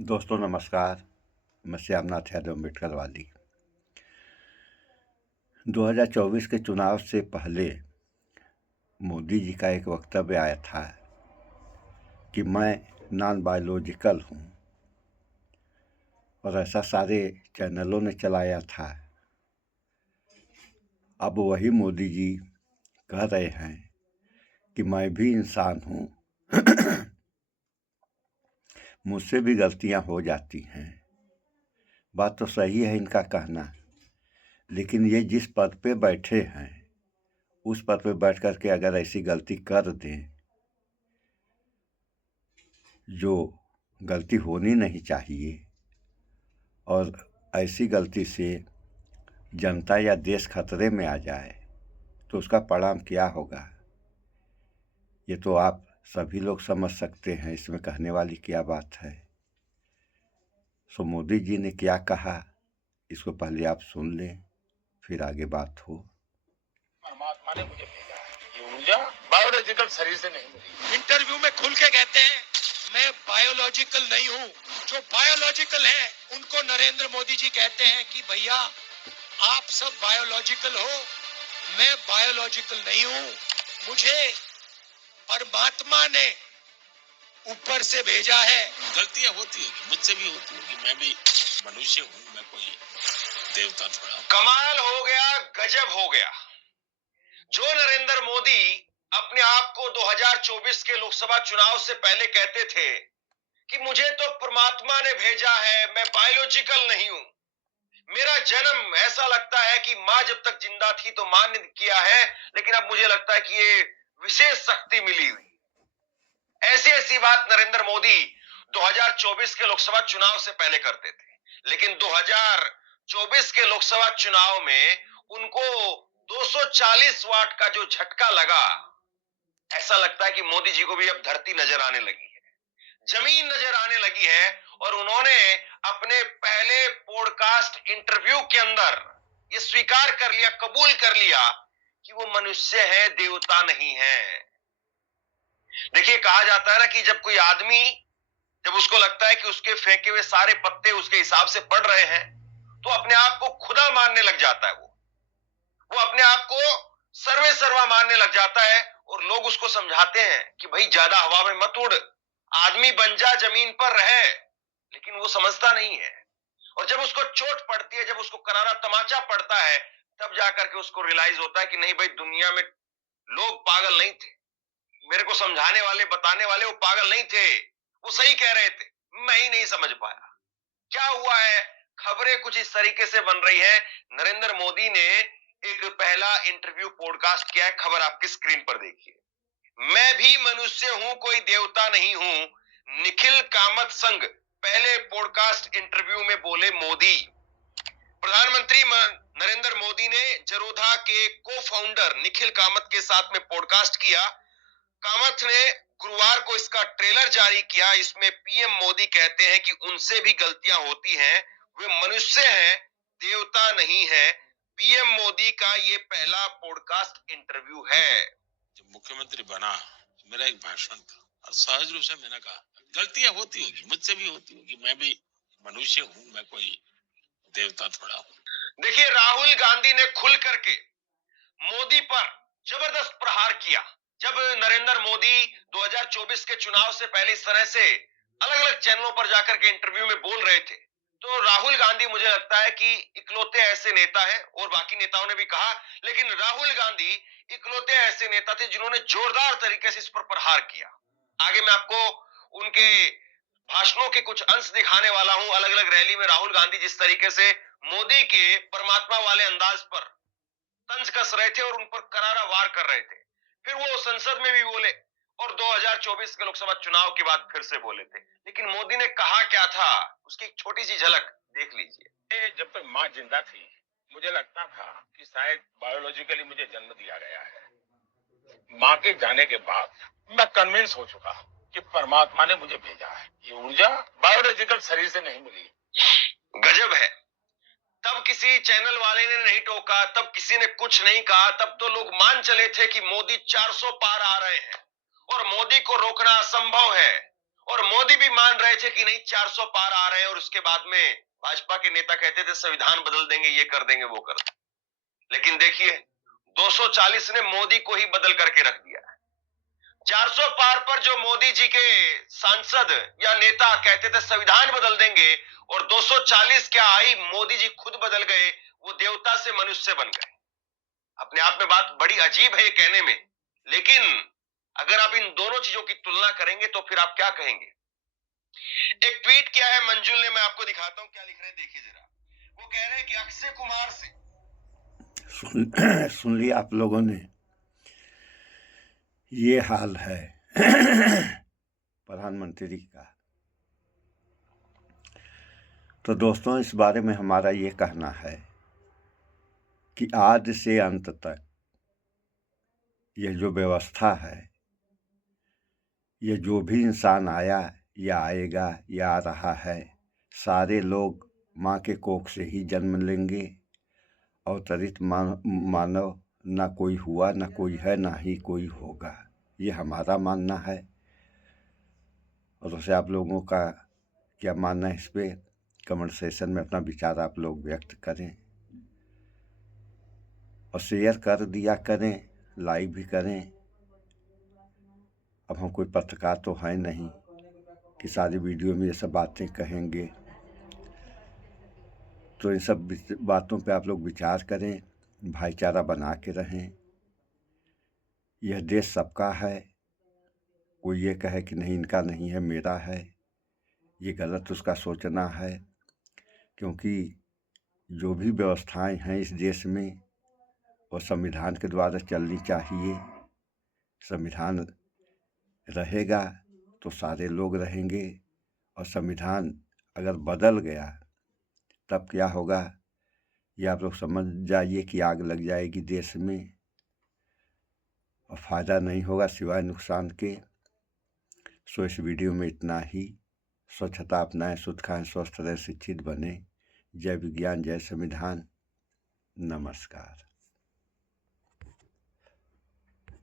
दोस्तों नमस्कार। मैं श्यामनाथ यादव अम्बेडकर वाली। 2024 के चुनाव से पहले मोदी जी का एक वक्तव्य आया था कि मैं नॉन बायोलॉजिकल हूँ, और ऐसा सारे चैनलों ने चलाया था। अब वही मोदी जी कह रहे हैं कि मैं भी इंसान हूँ, मुझसे भी गलतियाँ हो जाती हैं। बात तो सही है इनका कहना, लेकिन ये जिस पद पे बैठे हैं उस पद पे बैठ कर के अगर ऐसी गलती कर दें जो गलती होनी नहीं चाहिए, और ऐसी गलती से जनता या देश खतरे में आ जाए, तो उसका परिणाम क्या होगा, ये तो आप सभी लोग समझ सकते हैं। इसमें कहने वाली क्या बात है। सो मोदी जी ने क्या कहा, इसको पहले आप सुन लें, फिर आगे बात हो। परमात्मा ने मुझे भेजा है, ये ऊर्जा बायोलॉजिकल शरीर से नहीं मिली। इंटरव्यू में खुल के कहते हैं मैं बायोलॉजिकल नहीं हूँ। जो बायोलॉजिकल है उनको नरेंद्र मोदी जी कहते हैं कि भैया आप सब बायोलॉजिकल हो, मैं बायोलॉजिकल नहीं हूँ। मुझे परमात्मा ने ऊपर से भेजा है। गलतियां होती होगी, मुझसे भी होती होगी, मैं भी मनुष्य हूँ, मैं कोई देवता थोड़ा। कमाल हो गया, गजब हो गया। जो नरेंद्र मोदी अपने आप को 2024 के लोकसभा चुनाव से पहले कहते थे कि मुझे तो परमात्मा ने भेजा है, मैं बायोलॉजिकल नहीं हूं, मेरा जन्म ऐसा लगता है कि मां जब तक जिंदा थी तो मां ने किया है, लेकिन अब मुझे लगता है कि ये विशेष शक्ति मिली हुई। ऐसी ऐसी बात नरेंद्र मोदी 2024 के लोकसभा चुनाव से पहले करते थे, लेकिन 2024 के लोकसभा चुनाव में उनको 240 वाट का जो झटका लगा, ऐसा लगता है कि मोदी जी को भी अब धरती नजर आने लगी है, जमीन नजर आने लगी है। और उन्होंने अपने पहले पॉडकास्ट इंटरव्यू के अंदर ये स्वीकार कर लिया, कबूल कर लिया कि वो मनुष्य है, देवता नहीं है। देखिए, कहा जाता है ना कि जब कोई आदमी, जब उसको लगता है कि उसके फेंके हुए सारे पत्ते उसके हिसाब से पड़ रहे हैं, तो अपने आप को खुदा मानने लग जाता है। वो अपने आप को सर्वे सर्वा मानने लग जाता है, और लोग उसको समझाते हैं कि भाई ज्यादा हवा में मत उड़, आदमी बन जा, जमीन पर रहे, लेकिन वो समझता नहीं है। और जब उसको चोट पड़ती है, जब उसको करारा तमाचा पड़ता है, तब जाकर के उसको रियलाइज होता है कि नहीं भाई, दुनिया में लोग पागल नहीं थे, मेरे को समझाने वाले, बताने वाले वो पागल नहीं थे, वो सही कह रहे थे, मैं ही नहीं समझ पाया। क्या हुआ है, खबरें कुछ इस तरीके से बन रही है। नरेंद्र मोदी ने एक पहला इंटरव्यू पॉडकास्ट किया है, खबर आपकी स्क्रीन पर देखिए। मैं भी मनुष्य हूं, कोई देवता नहीं हूं, निखिल कामत संग पहले पॉडकास्ट इंटरव्यू में बोले मोदी। प्रधानमंत्री नरेंद्र मोदी ने जरोधा के को फाउंडर निखिल कामत के साथ में पॉडकास्ट किया। कामत ने गुरुवार को इसका ट्रेलर जारी किया। इसमें पीएम मोदी कहते हैं कि उनसे भी गलतियां होती हैं, वे मनुष्य हैं, देवता नहीं है। पीएम मोदी का ये पहला पॉडकास्ट इंटरव्यू है। जब मुख्यमंत्री बना, मेरा एक भाषण था और सहज रूप से मैंने कहा गलतियां होती होगी, मुझसे भी होती होगी, मैं भी मनुष्य हूँ, मैं कोई देवता थोड़ा हूँ। देखिए, राहुल गांधी ने खुल करके मोदी पर जबरदस्त प्रहार किया। जब नरेंद्र मोदी 2024 के चुनाव से पहले इस तरह से अलग अलग चैनलों पर जाकर के इंटरव्यू में बोल रहे थे, तो राहुल गांधी मुझे लगता है कि इकलौते ऐसे नेता हैं, और बाकी नेताओं ने भी कहा, लेकिन राहुल गांधी इकलौते ऐसे नेता थे जिन्होंने जोरदार तरीके से इस पर प्रहार किया। आगे मैं आपको उनके भाषणों के कुछ अंश दिखाने वाला हूं। अलग अलग रैली में राहुल गांधी जिस तरीके से मोदी के परमात्मा वाले अंदाज पर तंज कस रहे थे और उन पर करारा वार कर रहे थे। फिर वो संसद में भी बोले, और 2024 के लोकसभा चुनाव के बाद फिर से बोले थे। लेकिन मोदी ने कहा क्या था, उसकी एक छोटी सी झलक देख लीजिए। जब तक मां जिंदा थी, मुझे लगता था कि शायद बायोलॉजिकली मुझे जन्म दिया गया है। मां के जाने के बाद मैं कन्विंस हो चुका कि परमात्मा ने मुझे भेजा है। ये ऊर्जा बायोलॉजिकल शरीर से नहीं मिली। गजब है। तब किसी चैनल वाले ने नहीं टोका, तब किसी ने कुछ नहीं कहा, तब तो लोग मान चले थे कि मोदी 400 पार आ रहे हैं और मोदी को रोकना असंभव है। और मोदी भी मान रहे थे कि नहीं 400 पार आ रहे हैं, और उसके बाद में भाजपा के नेता कहते थे संविधान बदल देंगे, ये कर देंगे, वो कर देंगे। लेकिन देखिए 240 ने मोदी को ही बदल करके रख दिया। 400 पार पर जो मोदी जी के सांसद या नेता कहते थे संविधान बदल देंगे, और 240 क्या आई, मोदी जी खुद बदल गए, वो देवता से मनुष्य बन गए। अपने आप में बात बड़ी अजीब है ये कहने में, लेकिन अगर आप इन दोनों चीजों की तुलना करेंगे तो फिर आप क्या कहेंगे। एक ट्वीट किया है मंजुल ने, मैं आपको दिखाता हूं क्या लिख रहे हैं, देखिए जरा। वो कह रहे हैं कि अक्षय कुमार से सुन लिया आप लोगों ने, ये हाल है प्रधानमंत्री का। तो दोस्तों, इस बारे में हमारा ये कहना है कि आदि से अंत तक यह जो व्यवस्था है, ये जो भी इंसान आया या आएगा या आ रहा है, सारे लोग माँ के कोख से ही जन्म लेंगे। अवतरित मानव ना कोई हुआ, ना कोई है, ना ही कोई होगा। ये हमारा मानना है। और उसे आप लोगों का क्या मानना है इस पर कमेंट सेशन में अपना विचार आप लोग व्यक्त करें, और शेयर कर दिया करें, लाइक भी करें। अब हम कोई पत्रकार तो हैं नहीं कि सारी वीडियो में ये सब बातें कहेंगे। तो इन सब बातों पे आप लोग विचार करें, भाईचारा बना के रहें। यह देश सबका है। कोई ये कहे कि नहीं इनका नहीं है, मेरा है, ये गलत उसका सोचना है। क्योंकि जो भी व्यवस्थाएं हैं इस देश में वो संविधान के द्वारा चलनी चाहिए। संविधान रहेगा तो सारे लोग रहेंगे, और संविधान अगर बदल गया तब क्या होगा, ये आप लोग समझ जाइए कि आग लग जाएगी देश में, और फ़ायदा नहीं होगा सिवाय नुकसान के। सो इस वीडियो में इतना ही। स्वच्छता अपनाएं, शुद्ध खाएं, स्वस्थ रहें, शिक्षित बने। जय विज्ञान, जय संविधान। नमस्कार।